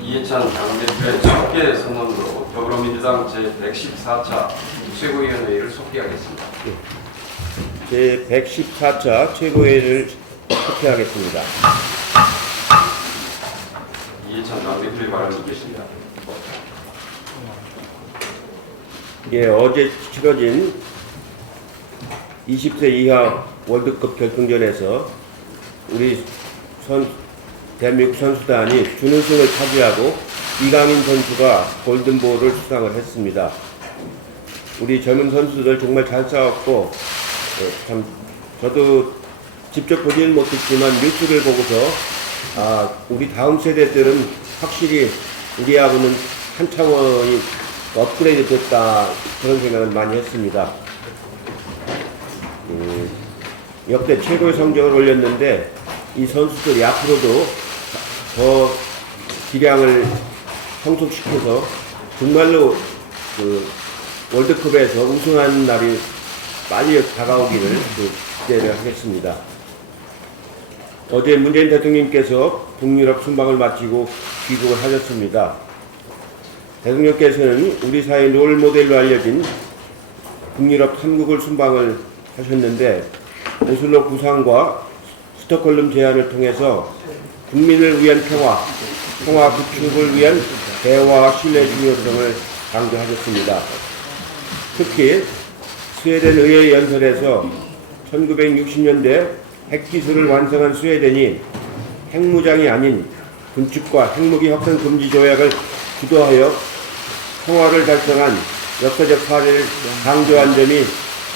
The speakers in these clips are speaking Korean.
이해찬 당대표의 첫 선언으로 더불어민주당 제114차 최고위원회의를 속기하겠습니다. 제114차 최고회의를 속기하겠습니다. 이해찬 당대표의 발언이 있겠습니다. 어제 치러진 20세 이하 월드컵 결승전에서 우리 대한민국 선수단이 준우승을 차지하고 이강인 선수가 골든볼을 수상을 했습니다. 우리 젊은 선수들 정말 잘 싸웠고, 참 저도 직접 보지는 못했지만 뉴스를 보고서 우리 다음 세대들은 확실히 우리하고는 한 차원이 업그레이드 됐다, 그런 생각을 많이 했습니다. 역대 최고의 성적을 올렸는데 이 선수들이 앞으로도 더 기량을 성숙시켜서 정말로 월드컵에서 우승하는 날이 빨리 다가오기를 기대를 하겠습니다. 어제 문재인 대통령께서 북유럽 순방을 마치고 귀국을 하셨습니다. 대통령께서는 우리 사회 롤모델로 알려진 북유럽 3국을 순방을 하셨는데 오슬로 구상과 스톡홀름 제안을 통해서 국민을 위한 평화 구축을 위한 대화와 신뢰 중요성을 강조하셨습니다. 특히 스웨덴 의회 연설에서 1960년대 핵기술을 완성한 스웨덴이 핵무장이 아닌 군축과 핵무기 확산 금지 조약을 주도하여 평화를 달성한 역사적 사례를 강조한 점이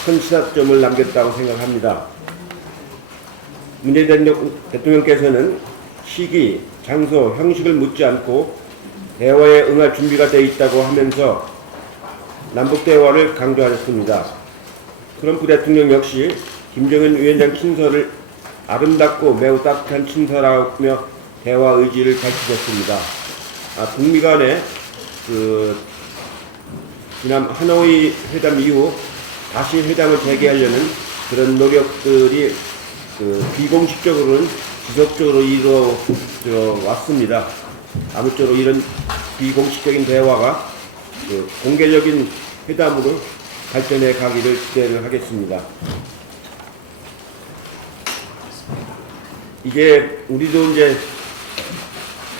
큰 시사점을 남겼다고 생각합니다. 문재인 대통령께서는 시기, 장소, 형식을 묻지 않고 대화에 응할 준비가 되어 있다고 하면서 남북대화를 강조하셨습니다. 트럼프 대통령 역시 김정은 위원장 친서를 아름답고 매우 따뜻한 친서라며 대화 의지를 밝히셨습니다. 북미 간의 지난 하노이 회담 이후 다시 회담을 재개하려는 그런 노력들이 비공식적으로는 지속적으로 이루어져 왔습니다. 아무쪼록 이런 비공식적인 대화가 공개적인 회담으로 발전해 가기를 기대를 하겠습니다. 이제 우리도 이제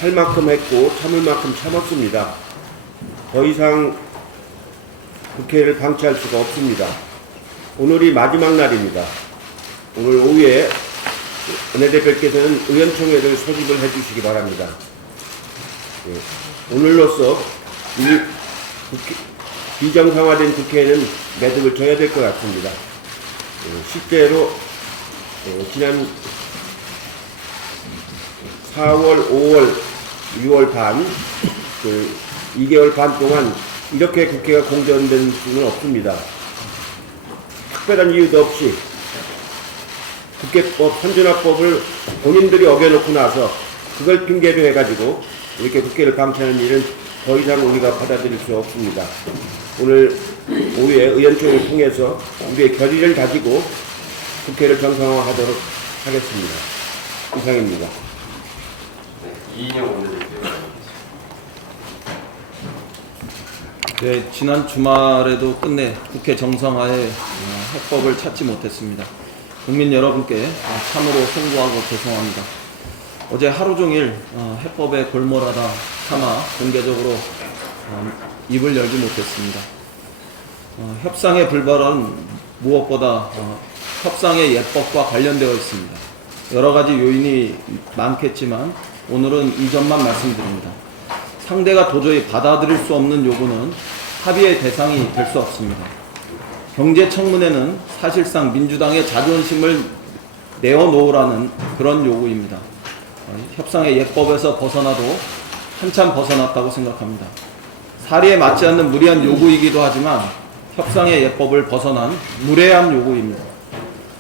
할 만큼 했고 참을 만큼 참았습니다. 더 이상 국회를 방치할 수가 없습니다. 오늘이 마지막 날입니다. 오늘 오후에 원내대표께서는 의원총회를 소집을 해주시기 바랍니다. 오늘로써 비정상화된 국회에는 매듭을 져야 될 것 같습니다. 실제로 지난 4월, 5월, 6월 반, 2개월 반 동안 이렇게 국회가 공전된 수는 없습니다. 특별한 이유도 없이 국회법, 선진화법을 본인들이 어겨놓고 나서 그걸 핑계로 해가지고 이렇게 국회를 방치하는 일은 더 이상 우리가 받아들일 수 없습니다. 오늘 오후에 의원총회를 통해서 우리의 결의를 가지고 국회를 정상화하도록 하겠습니다. 이상입니다. 이인영 원내대표. 네, 지난 주말에도 끝내 국회 정상화에 해법을 찾지 못했습니다. 국민 여러분께 참으로 송구하고 죄송합니다. 어제 하루 종일 해법에 골몰하다 차마 공개적으로 입을 열지 못했습니다. 협상의 불발은 무엇보다 협상의 예법과 관련되어 있습니다. 여러 가지 요인이 많겠지만 오늘은 이 점만 말씀드립니다. 상대가 도저히 받아들일 수 없는 요구는 합의의 대상이 될 수 없습니다. 경제청문회는 사실상 민주당의 자존심을 내어놓으라는 그런 요구입니다. 협상의 예법에서 벗어나도 한참 벗어났다고 생각합니다. 사리에 맞지 않는 무리한 요구이기도 하지만 협상의 예법을 벗어난 무례한 요구입니다.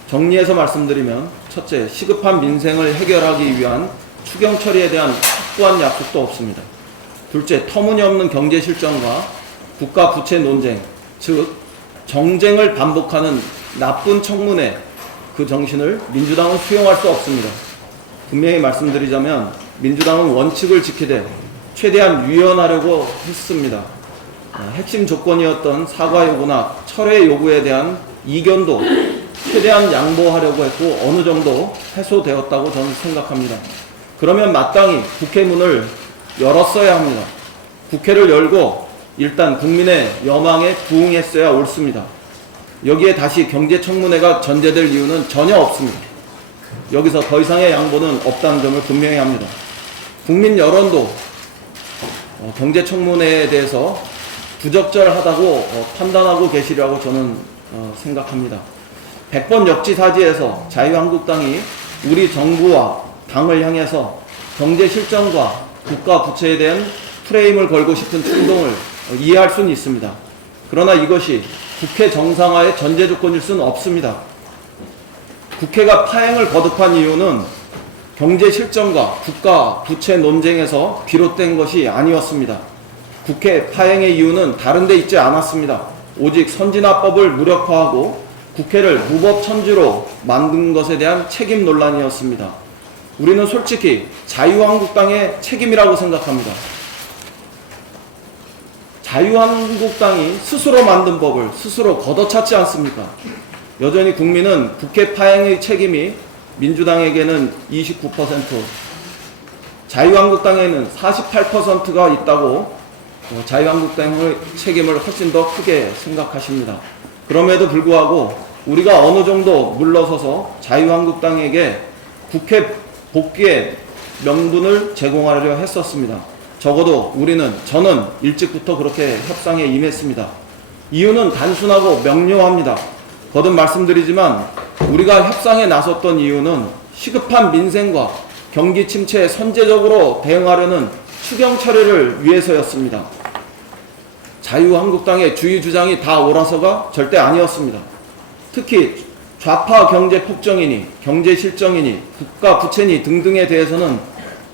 정리해서 말씀드리면 첫째, 시급한 민생을 해결하기 위한 추경 처리에 대한 확고한 약속도 없습니다. 둘째, 터무니없는 경제 실정과 국가 부채 논쟁, 즉 정쟁을 반복하는 나쁜 청문회, 그 정신을 민주당은 수용할 수 없습니다. 분명히 말씀드리자면 민주당은 원칙을 지키되 최대한 유연하려고 했습니다. 핵심 조건이었던 사과 요구나 철회 요구에 대한 이견도 최대한 양보하려고 했고 어느 정도 해소되었다고 저는 생각합니다. 그러면 마땅히 국회 문을 열었어야 합니다. 국회를 열고 일단 국민의 여망에 부응했어야 옳습니다. 여기에 다시 경제청문회가 전제될 이유는 전혀 없습니다. 여기서 더 이상의 양보는 없다는 점을 분명히 합니다. 국민 여론도 경제청문회에 대해서 부적절하다고 판단하고 계시리라고 저는 생각합니다. 100번 역지사지에서 자유한국당이 우리 정부와 당을 향해서 경제 실정과 국가 부채에 대한 프레임을 걸고 싶은 충동을 이해할 수는 있습니다. 그러나 이것이 국회 정상화의 전제 조건일 수는 없습니다. 국회가 파행을 거듭한 이유는 경제 실정과 국가 부채 논쟁에서 비롯된 것이 아니었습니다. 국회 파행의 이유는 다른 데 있지 않았습니다. 오직 선진화법을 무력화하고 국회를 무법천지로 만든 것에 대한 책임 논란이었습니다. 우리는 솔직히 자유한국당의 책임이라고 생각합니다. 자유한국당이 스스로 만든 법을 스스로 걷어찼지 않습니까? 여전히 국민은 국회 파행의 책임이 민주당에게는 29%, 자유한국당에는 48%가 있다고 자유한국당의 책임을 훨씬 더 크게 생각하십니다. 그럼에도 불구하고 우리가 어느 정도 물러서서 자유한국당에게 국회 복귀의 명분을 제공하려 했었습니다. 적어도 저는 일찍부터 그렇게 협상에 임했습니다. 이유는 단순하고 명료합니다. 거듭 말씀드리지만 우리가 협상에 나섰던 이유는 시급한 민생과 경기 침체에 선제적으로 대응하려는 추경 처리를 위해서였습니다. 자유한국당의 주의 주장이 다 옳아서가 절대 아니었습니다. 특히 좌파 경제 폭정이니 경제 실정이니 국가 부채니 등등에 대해서는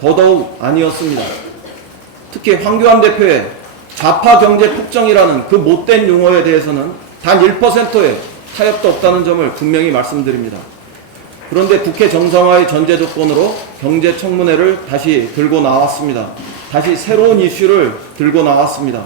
더더욱 아니었습니다. 특히 황교안 대표의 좌파 경제 폭정이라는 그 못된 용어에 대해서는 단 1%의 타협도 없다는 점을 분명히 말씀드립니다. 그런데 국회 정상화의 전제 조건으로 경제청문회를 다시 들고 나왔습니다. 다시 새로운 이슈를 들고 나왔습니다.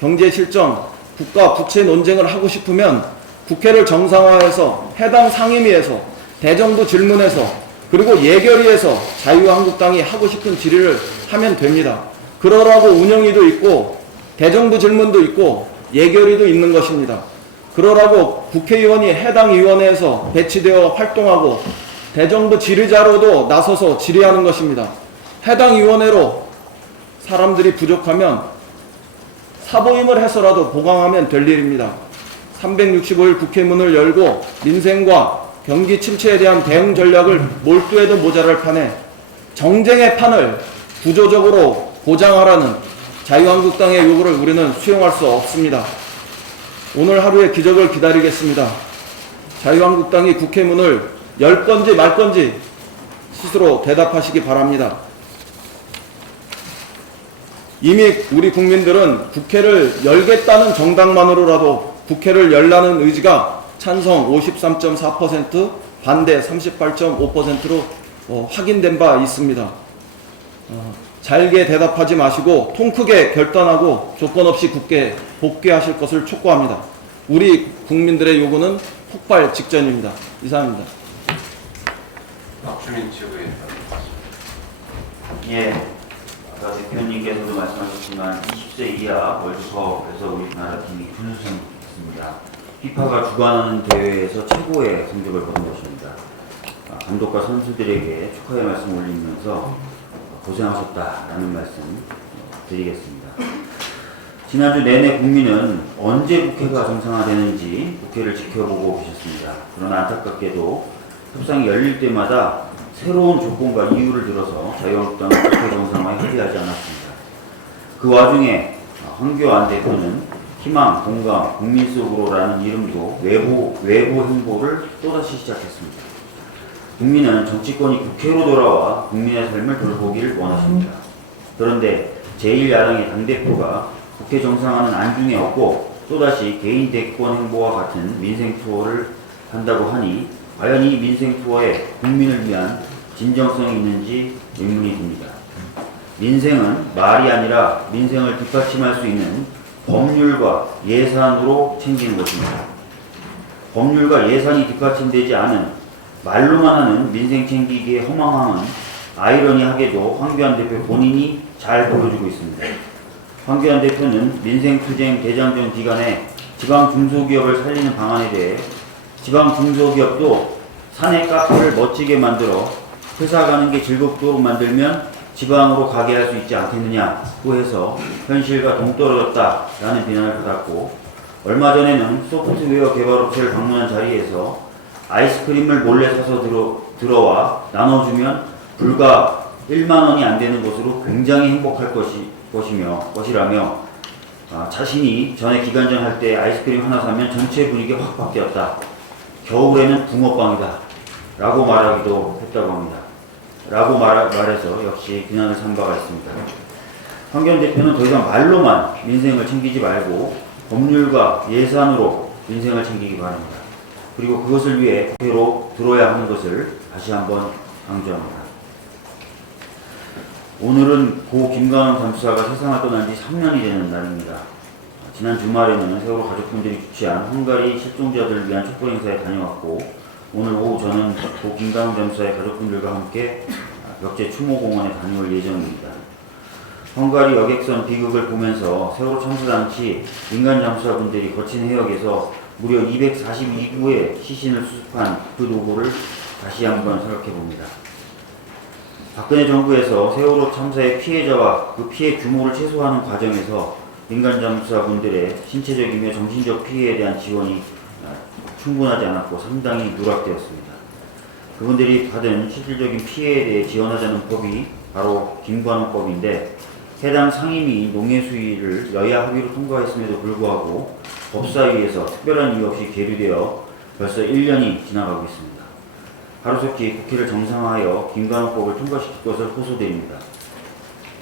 경제 실정, 국가 부채 논쟁을 하고 싶으면 국회를 정상화해서 해당 상임위에서 대정부 질문에서 그리고 예결위에서 자유한국당이 하고 싶은 질의를 하면 됩니다. 그러라고 운영위도 있고 대정부 질문도 있고 예결위도 있는 것입니다. 그러라고 국회의원이 해당 위원회에서 배치되어 활동하고 대정부 질의자로도 나서서 질의하는 것입니다. 해당 위원회로 사람들이 부족하면 사보임을 해서라도 보강하면 될 일입니다. 365일 국회 문을 열고 민생과 경기 침체에 대한 대응 전략을 몰두해도 모자랄 판에 정쟁의 판을 구조적으로 보장하라는 자유한국당의 요구를 우리는 수용할 수 없습니다. 오늘 하루의 기적을 기다리겠습니다. 자유한국당이 국회 문을 열 건지 말 건지 스스로 대답하시기 바랍니다. 이미 우리 국민들은 국회를 열겠다는 정당만으로라도 국회를 열라는 의지가 찬성 53.4%, 반대 38.5%로 확인된 바 있습니다. 잘게 대답하지 마시고 통 크게 결단하고 조건 없이 국회에 복귀하실 것을 촉구합니다. 우리 국민들의 요구는 폭발 직전입니다. 이상입니다. 박주민 최고위원. 예, 아까 대표님께서도 말씀하셨지만 20세 이하 월드컵에서 우리나라 팀이 준우승했습니다. 피파가 주관하는 대회에서 최고의 성적을 거둔 것입니다. 감독과 선수들에게 축하의 말씀 올리면서 고생하셨다라는 말씀 드리겠습니다. 지난주 내내 국민은 언제 국회가 정상화되는지 국회를 지켜보고 계셨습니다. 그러나 안타깝게도 협상이 열릴 때마다 새로운 조건과 이유를 들어서 자유한국당은 국회 정상화에 합의하지 않았습니다. 그 와중에 황교안 대표는 희망, 공감, 국민 속으로라는 이름도 외부 행보를 또다시 시작했습니다. 국민은 정치권이 국회로 돌아와 국민의 삶을 돌보기를 원하십니다. 그런데 제1야당의 당대표가 국회 정상화는 안중에 없고 또다시 개인 대권 행보와 같은 민생 투어를 한다고 하니 과연 이 민생 투어에 국민을 위한 진정성이 있는지 의문이 듭니다. 민생은 말이 아니라 민생을 뒷받침할 수 있는 법률과 예산으로 챙기는 것입니다. 법률과 예산이 뒷받침되지 않은 말로만 하는 민생 챙기기의 허망함은 아이러니하게도 황교안 대표 본인이 잘 보여주고 있습니다. 황교안 대표는 민생투쟁 대장정 기간에 지방 중소기업을 살리는 방안에 대해 지방 중소기업도 사내 카페를 멋지게 만들어 회사 가는 게 즐겁도록 만들면 지방으로 가게 할 수 있지 않겠느냐고 해서 현실과 동떨어졌다라는 비난을 받았고, 얼마 전에는 소프트웨어 개발업체를 방문한 자리에서 아이스크림을 몰래 사서 들어와 나눠주면 불과 1만 원이 안 되는 것으로 굉장히 행복할 것이라며 자신이 전에 기간전 할 때 아이스크림 하나 사면 전체 분위기가 확 바뀌었다. 겨울에는 붕어빵이다. 라고 말하기도 했다고 합니다. 라고 말해서 역시 비난을 산 바가 있습니다. 황교안 대표는 더 이상 말로만 민생을 챙기지 말고 법률과 예산으로 민생을 챙기기 바랍니다. 그리고 그것을 위해 국회로 들어야 하는 것을 다시 한번 강조합니다. 오늘은 고 김관원 잠수사가 세상을 떠난 지 3년이 되는 날입니다. 지난 주말에는 세월호 가족분들이 주최한 헝가리 실종자들을 위한 촛불 행사에 다녀왔고, 오늘 오후 저는 고 김관원 잠수사의 가족분들과 함께 역제 추모공원에 다녀올 예정입니다. 헝가리 여객선 비극을 보면서 세월호 참사 당시 민간 잠수사분들이 거친 해역에서 무려 242구의 시신을 수습한 그 노고를 다시 한번 생각해 봅니다. 박근혜 정부에서 세월호 참사의 피해자와 그 피해 규모를 최소화하는 과정에서 민간 잠수사분들의 신체적이며 정신적 피해에 대한 지원이 충분하지 않았고 상당히 누락되었습니다. 그분들이 받은 실질적인 피해에 대해 지원하자는 법이 바로 김관원법인데, 해당 상임위 농해수위를 여야 합의로 통과했음에도 불구하고 법사위에서 특별한 이유 없이 계류되어 벌써 1년이 지나가고 있습니다. 하루속히 국회를 정상화하여 김관원법을 통과시킬 것을 호소드립니다.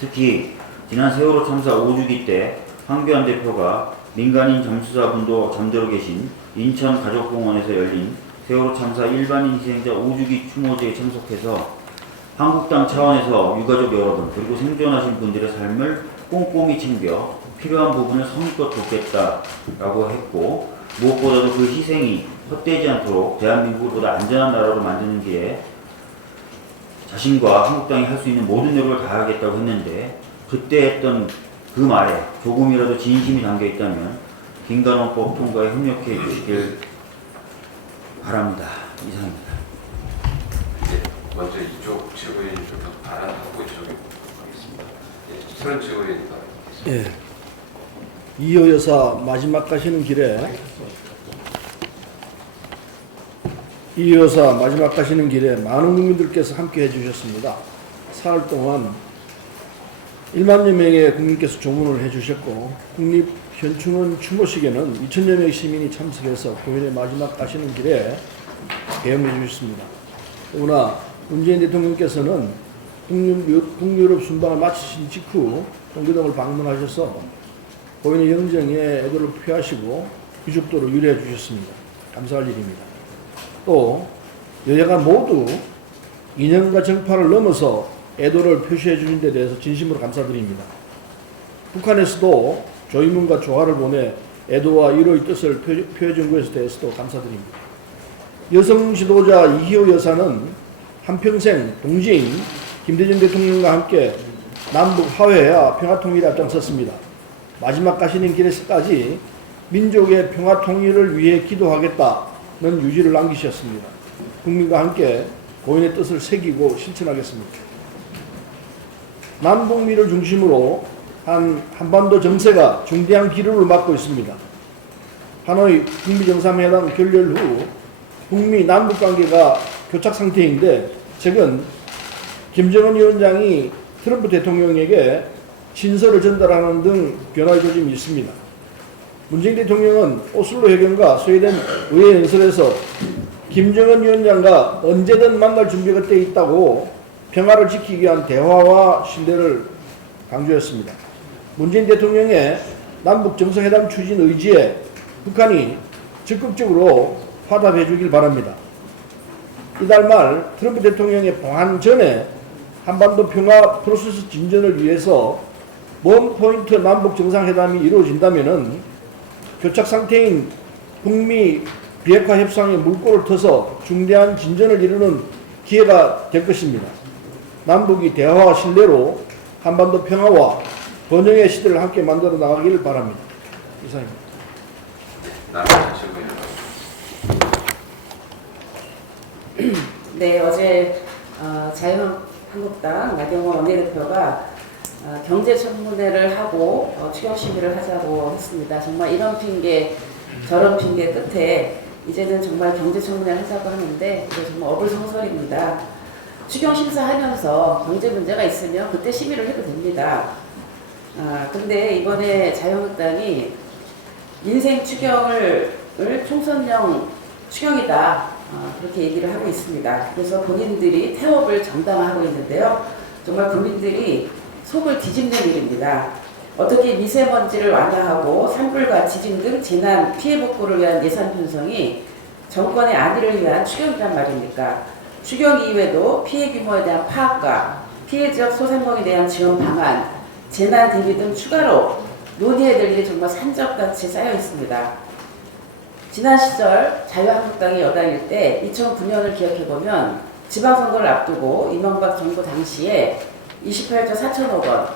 특히 지난 세월호 참사 5주기 때 황교안 대표가 민간인 잠수사분도 잠들어 계신 인천 가족공원에서 열린 세월호 참사 일반인 희생자 5주기 추모제에 참석해서 한국당 차원에서 유가족 여러분 그리고 생존하신 분들의 삶을 꼼꼼히 챙겨 필요한 부분을 성의껏 돕겠다라고 했고, 무엇보다도 그 희생이 헛되지 않도록 대한민국을 보다 안전한 나라로 만드는 길에 자신과 한국당이 할 수 있는 모든 노력을 다하겠다고 했는데, 그때 했던 그 말에 조금이라도 진심이 담겨 있다면 김관원법 통과에 협력해 주시길 바랍니다. 이상입니다. 네, 먼저 이쪽 최고위원님부터 발언하고 이쪽에 하겠습니다. 네, 서른 최고위원님 발언. 예. 이호 여사 마지막 가시는 길에 많은 국민들께서 함께 해주셨습니다. 사흘 동안 1만여 명의 국민께서 조문을 해주셨고, 국립현충원 추모식에는 2천여 명의 시민이 참석해서 고인의 마지막 가시는 길에 대응해 주셨습니다. 그러나 문재인 대통령께서는 북유럽 순방을 마치신 직후 동교동을 방문하셔서 고인의 영정에 애도를 표하시고 유족도로 유래해 주셨습니다. 감사할 일입니다. 또 여야가 모두 이념과 정파를 넘어서 애도를 표시해 주신 데 대해서 진심으로 감사드립니다. 북한에서도 조의문과 조화를 보내 애도와 위로의 뜻을 표해 준 것에 대해서도 감사드립니다. 여성 지도자 이희호 여사는 한평생 동지인 김대중 대통령과 함께 남북 화해와 평화통일에 앞장섰습니다. 마지막 가시는 길에서까지 민족의 평화통일을 위해 기도하겠다는 유지를 남기셨습니다. 국민과 함께 고인의 뜻을 새기고 실천하겠습니다. 남북미를 중심으로 한반도 정세가 중대한 기류를 맞고 있습니다. 하노이 북미 정상회담 결렬 후 북미 남북 관계가 교착 상태인데, 최근 김정은 위원장이 트럼프 대통령에게 친서를 전달하는 등 변화의 조짐이 있습니다. 문재인 대통령은 오슬로 회견과 스웨덴 의회 연설에서 김정은 위원장과 언제든 만날 준비가 돼 있다고 평화를 지키기 위한 대화와 신뢰를 강조했습니다. 문재인 대통령의 남북 정상회담 추진 의지에 북한이 적극적으로 화답해 주길 바랍니다. 이달 말 트럼프 대통령의 방한 전에 한반도 평화 프로세스 진전을 위해서 원 포인트 남북 정상회담이 이루어진다면 교착 상태인 북미 비핵화 협상의 물꼬를 터서 중대한 진전을 이루는 기회가 될 것입니다. 남북이 대화와 신뢰로 한반도 평화와 번영의 시대를 함께 만들어 나가기를 바랍니다. 이상입니다. 나라의 최고위원. 네, 어제 자유한국당 나경원 원내대표가 경제청문회를 하고 추경 심의를 하자고 했습니다. 정말 이런 핑계 저런 핑계 끝에 이제는 정말 경제청문회를 하자고 하는데 이거 정말 어불성설입니다. 추경 심사하면서 경제 문제가 있으면 그때 심의를 해도 됩니다. 근데 이번에 자유한국당이 인생 추경을 총선용 추경이다 그렇게 얘기를 하고 있습니다. 그래서 본인들이 태업을 정당화하고 있는데요. 정말 국민들이 속을 뒤집는 일입니다. 어떻게 미세먼지를 완화하고 산불과 지진 등 재난 피해 복구를 위한 예산 편성이 정권의 안위를 위한 추경이란 말입니까? 추경 이후에도 피해 규모에 대한 파악과 피해 지역 소상공인에 대한 지원 방안, 재난 대비 등 추가로 논의해야 될 일이 정말 산적같이 쌓여 있습니다. 지난 시절 자유한국당이 여당일 때 2009년을 기억해보면 지방선거를 앞두고 이명박 정부 당시에 28조 4천억 원,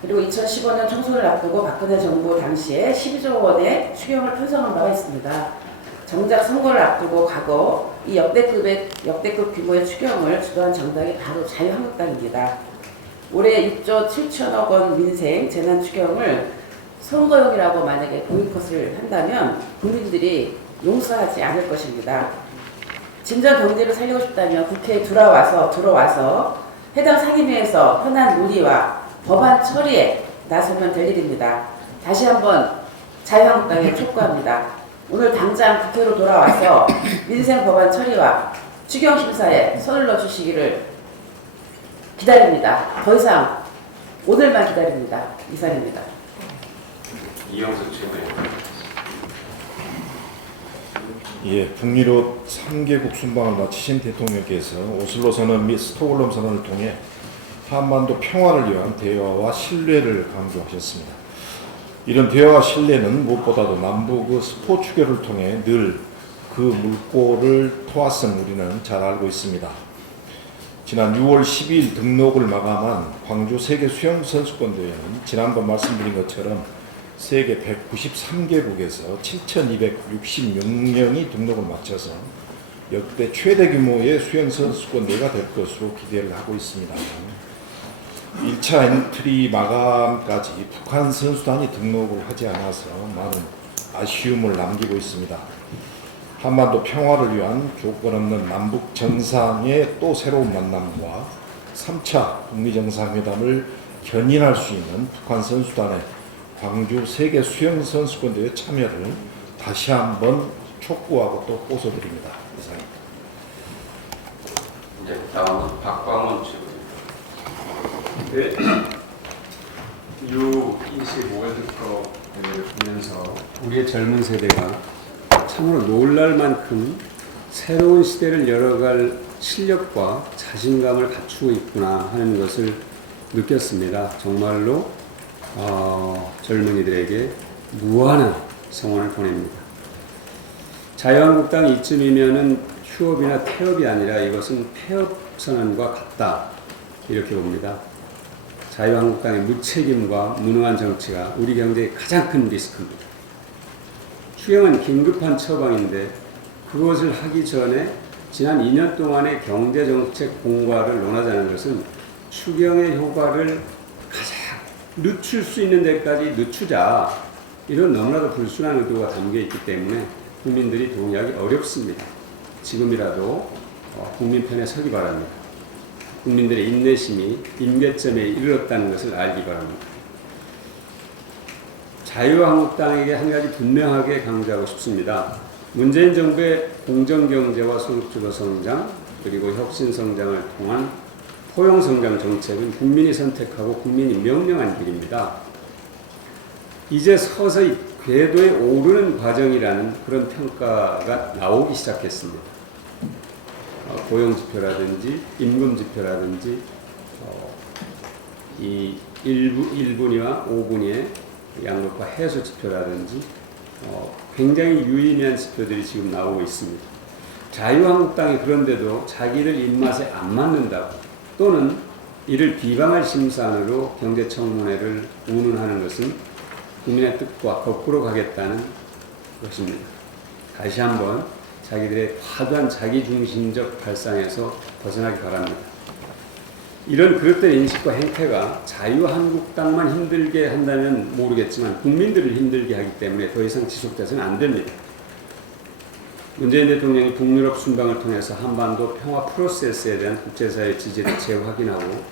그리고 2015년 총선을 앞두고 박근혜 정부 당시에 12조 원의 추경을 편성한 바가 있습니다. 정작 선거를 앞두고 과거 이 역대급 규모의 추경을 주도한 정당이 바로 자유한국당입니다. 올해 6조 7천억 원 민생 재난 추경을 선거용이라고 만약에 보이콧을 한다면 국민들이 용서하지 않을 것입니다. 진정 경제를 살리고 싶다면 국회에 들어와서 해당 상임위에서 현안 논의와 법안 처리에 나서면 될 일입니다. 다시 한번 자유한국당에 촉구합니다. 오늘 당장 국회로 돌아와서 민생 법안 처리와 추경 심사에 손을 넣어주시기를 기다립니다. 더 이상 오늘만 기다립니다. 이상입니다. 이영석 최고위원. 예, 북유럽 3개국 순방을 마치신 대통령께서 오슬로 선언 및 스톡홀름 선언을 통해 한반도 평화를 위한 대화와 신뢰를 강조하셨습니다. 이런 대화와 신뢰는 무엇보다도 남북의 스포 추결을 통해 늘 그 물꼬를 토았음 우리는 잘 알고 있습니다. 지난 6월 12일 등록을 마감한 광주 세계 수영 선수권대회는 지난번 말씀드린 것처럼 세계 193개국에서 7,266명이 등록을 마쳐서 역대 최대 규모의 수영 선수권대회가 될 것으로 기대를 하고 있습니다. 1차 엔트리 마감까지 북한 선수단이 등록을 하지 않아서 많은 아쉬움을 남기고 있습니다. 한반도 평화를 위한 조건 없는 남북 정상의 또 새로운 만남과 3차 북미 정상회담을 견인할 수 있는 북한 선수단의 광주 세계 수영 선수권대회 참여를 다시 한번 촉구하고 또 호소드립니다. 이상입니다. 이제 다음은 박광원 최고위원. 네, U20 월드컵을 보면서 우리의 젊은 세대가 참으로 놀랄 만큼 새로운 시대를 열어갈 실력과 자신감을 갖추고 있구나 하는 것을 느꼈습니다. 정말로 젊은이들에게 무한한 성원을 보냅니다. 자유한국당 이쯤이면은 휴업이나 태업이 아니라 이것은 폐업 선언과 같다 이렇게 봅니다. 자유한국당의 무책임과 무능한 정치가 우리 경제의 가장 큰 리스크입니다. 추경은 긴급한 처방인데 그것을 하기 전에 지난 2년 동안의 경제정책 공과를 논하자는 것은 추경의 효과를 가장 늦출 수 있는 데까지 늦추자 이런 너무나도 불순한 의도가 담겨있기 때문에 국민들이 동의하기 어렵습니다. 지금이라도 국민 편에 서기 바랍니다. 국민들의 인내심이 임계점에 이르렀다는 것을 알기 바랍니다. 자유한국당에게 한 가지 분명하게 강조하고 싶습니다. 문재인 정부의 공정경제와 소득주도 성장 그리고 혁신성장을 통한 포용성장 정책은 국민이 선택하고 국민이 명령한 길입니다. 이제 서서히 궤도에 오르는 과정이라는 그런 평가가 나오기 시작했습니다. 고용지표라든지 임금지표라든지 이 1분위와 5분위의 양극화 해소 지표라든지 굉장히 유의미한 지표들이 지금 나오고 있습니다. 자유한국당이 그런데도 자기들 입맛에 안 맞는다고 또는 이를 비방할 심산으로 경제청문회를 운운하는 것은 국민의 뜻과 거꾸로 가겠다는 것입니다. 다시 한번 자기들의 과도한 자기중심적 발상에서 벗어나기 바랍니다. 이런 그릇된 인식과 행태가 자유한국당만 힘들게 한다면 모르겠지만 국민들을 힘들게 하기 때문에 더 이상 지속돼서는 안 됩니다. 문재인 대통령이 북유럽 순방을 통해서 한반도 평화 프로세스에 대한 국제사회의 지지를 재확인하고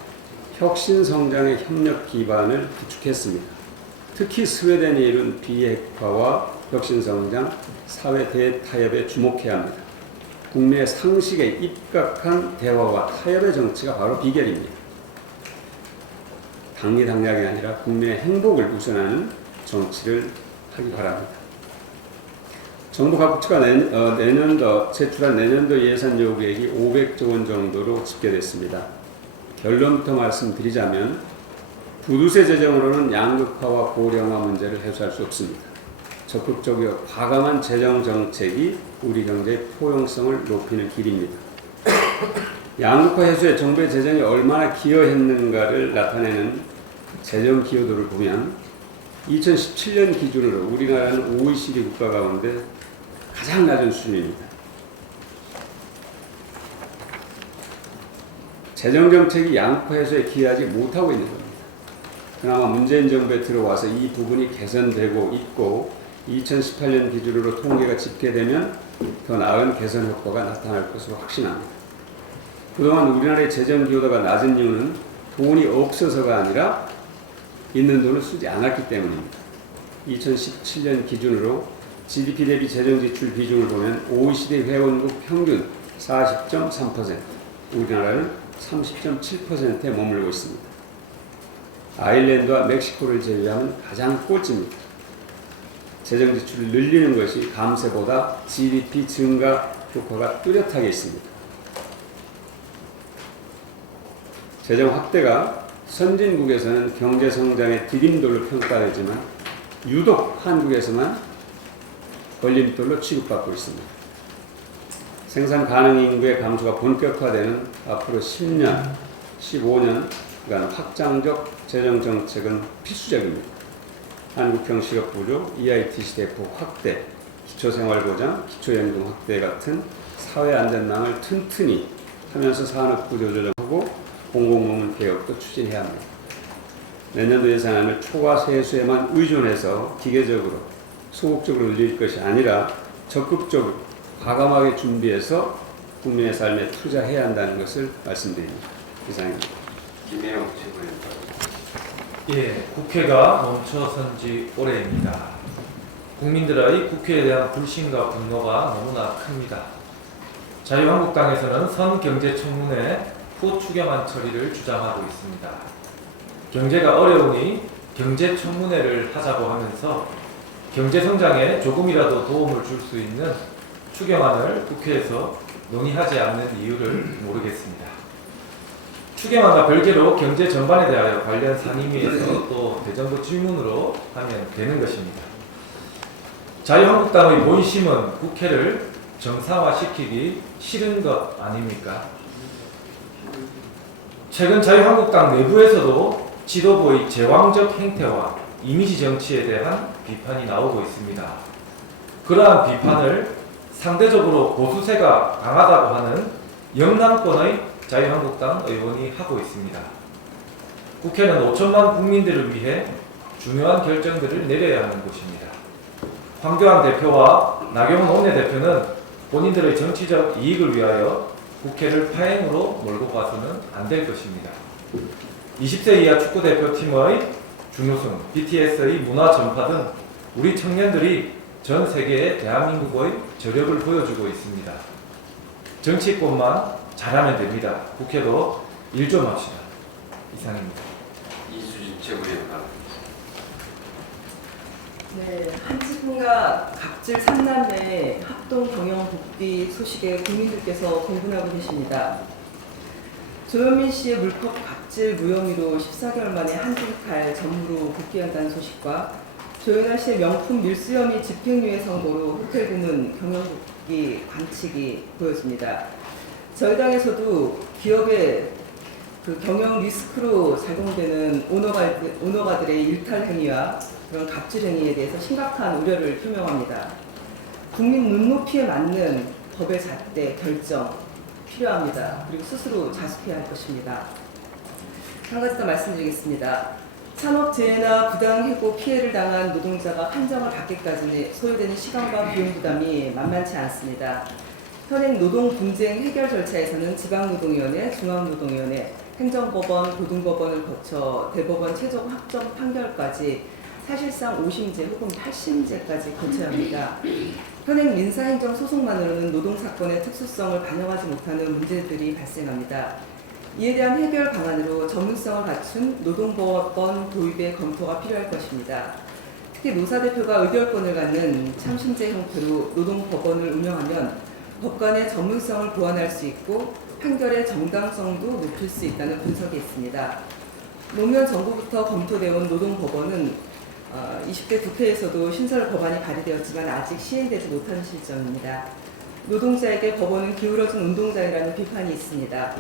혁신성장의 협력 기반을 구축했습니다. 특히 스웨덴이 이룬 비핵화와 혁신성장, 사회 대타협에 주목해야 합니다. 국민의 상식에 입각한 대화와 타협의 정치가 바로 비결입니다. 당리당략이 아니라 국민의 행복을 우선하는 정치를 하기 바랍니다. 정부 각 부처가 제출한 내년도 예산 요구액이 500조 원 정도로 집계됐습니다. 결론부터 말씀드리자면 부두세 재정으로는 양극화와 고령화 문제를 해소할 수 없습니다. 적극적이고 과감한 재정 정책이 우리 경제의 포용성을 높이는 길입니다. 양극화 해소에 정부의 재정이 얼마나 기여했는가를 나타내는 재정 기여도를 보면 2017년 기준으로 우리나라는 OECD 국가 가운데 가장 낮은 수준입니다. 재정정책이 양극화 해소에 기여하지 못하고 있는 겁니다. 그나마 문재인 정부에 들어와서 이 부분이 개선되고 있고 2018년 기준으로 통계가 집계되면 더 나은 개선 효과가 나타날 것으로 확신합니다. 그동안 우리나라의 재정 기여도가 낮은 이유는 돈이 없어서가 아니라 있는 돈을 쓰지 않았기 때문입니다. 2017년 기준으로 GDP 대비 재정지출 비중을 보면 OECD 회원국 평균 40.3%, 우리나라는 30.7%에 머물고 있습니다. 아일랜드와 멕시코를 제외하면 가장 꼴찌입니다. 재정지출을 늘리는 것이 감세보다 GDP 증가 효과가 뚜렷하게 있습니다. 재정 확대가 선진국에서는 경제성장의 디딤돌로 평가되지만 유독 한국에서만 걸림돌로 취급받고 있습니다. 생산 가능 인구의 감소가 본격화되는 앞으로 10년, 15년간 확장적 재정 정책은 필수적입니다. 한국형 실업구조, EITC 대폭 확대, 기초생활보장, 기초연금 확대 같은 사회안전망을 튼튼히 하면서 산업구조 조정하고 공공부문 개혁도 추진해야 합니다. 내년도 예산안을 초과 세수에만 의존해서 기계적으로 소극적으로 늘릴 것이 아니라 적극적으로 과감하게 준비해서 국민의 삶에 투자해야 한다는 것을 말씀드립니다. 이상입니다. 김혜영 최고위원입니다. 예, 국회가 멈춰선 지 오래입니다. 국민들의 국회에 대한 불신과 분노가 너무나 큽니다. 자유한국당에서는 선경제청문회 후추경안 처리를 주장하고 있습니다. 경제가 어려우니 경제청문회를 하자고 하면서 경제성장에 조금이라도 도움을 줄 수 있는 추경안을 국회에서 논의하지 않는 이유를 모르겠습니다. 추경안과 별개로 경제 전반에 대하여 관련 상임위에서 또 대정부 질문으로 하면 되는 것입니다. 자유한국당의 본심은 국회를 정상화시키기 싫은 것 아닙니까? 최근 자유한국당 내부에서도 지도부의 제왕적 행태와 이미지 정치에 대한 비판이 나오고 있습니다. 그러한 비판을 상대적으로 보수세가 강하다고 하는 영남권의 자유한국당 의원이 하고 있습니다. 국회는 5천만 국민들을 위해 중요한 결정들을 내려야 하는 곳입니다. 황교안 대표와 나경원 원내대표는 본인들의 정치적 이익을 위하여 국회를 파행으로 몰고 가서는 안 될 것입니다. 20세 이하 축구대표팀의 중요성, BTS의 문화 전파 등 우리 청년들이 전 세계에 대한민국의 저력을 보여주고 있습니다. 정치권만 잘하면 됩니다. 국회도 일 좀 합시다. 이상입니다. 이수진 최고위원 발언. 네, 한치풍과 갑질 3남매 합동 경영 복귀 소식에 국민들께서 공분하고 계십니다. 조현민 씨의 물컵 갑질 무혐의로 14개월 만에 한진칼 전무로 복귀한다는 소식과 조현아 씨의 명품 밀수 혐의 집행유예 선고로 호텔 부문 경영 복귀 관측이 보여집니다. 저희 당에서도 기업의 경영 리스크로 작용되는 오너가들의 일탈 행위와 그런 갑질 행위에 대해서 심각한 우려를 표명합니다. 국민 눈높이에 맞는 법의 잣대 결정 필요합니다. 그리고 스스로 자숙해야 할 것입니다. 한 가지 더 말씀드리겠습니다. 산업재해나 부당해고 피해를 당한 노동자가 판정을 받기까지 소요되는 시간과 비용 부담이 만만치 않습니다. 현행 노동 분쟁 해결 절차에서는 지방노동위원회, 중앙노동위원회, 행정법원, 고등법원을 거쳐 대법원 최종 확정 판결까지 사실상 5심제 혹은 8심제까지 거쳐야 합니다. 현행 민사행정 소송만으로는 노동사건의 특수성을 반영하지 못하는 문제들이 발생합니다. 이에 대한 해결 방안으로 전문성을 갖춘 노동법원 도입의 검토가 필요할 것입니다. 특히 노사대표가 의결권을 갖는 참심제 형태로 노동법원을 운영하면 법관의 전문성을 보완할 수 있고 판결의 정당성도 높일 수 있다는 분석이 있습니다. 노무현 정부부터 검토되어 온 노동법원은 20대 국회에서도 신설 법안이 발의되었지만 아직 시행되지 못한 실정입니다. 노동자에게 법원은 기울어진 운동장이라는 비판이 있습니다.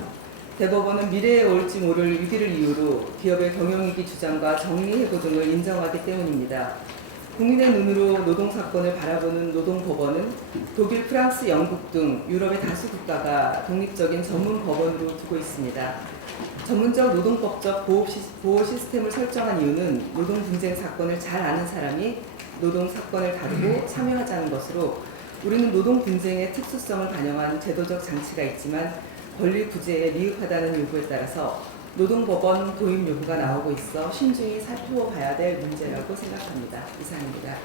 대법원은 미래에 올지 모를 위기를 이유로 기업의 경영위기 주장과 정리해고 등을 인정하기 때문입니다. 국민의 눈으로 노동사건을 바라보는 노동법원은 독일, 프랑스, 영국 등 유럽의 다수 국가가 독립적인 전문 법원으로 두고 있습니다. 전문적 노동법적 보호 시스템을 설정한 이유는 노동 분쟁 사건을 잘 아는 사람이 노동 사건을 다루고 참여하자는 것으로 우리는 노동 분쟁의 특수성을 반영한 제도적 장치가 있지만 권리 구제에 미흡하다는 요구에 따라서 노동법원 도입 요구가 나오고 있어 신중히 살펴봐야 될 문제라고 생각합니다. 이상입니다.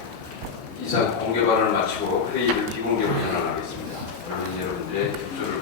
이상 공개 발언을 마치고 회의를 비공개로 전환하겠습니다. 그러면 여러분들의 협조를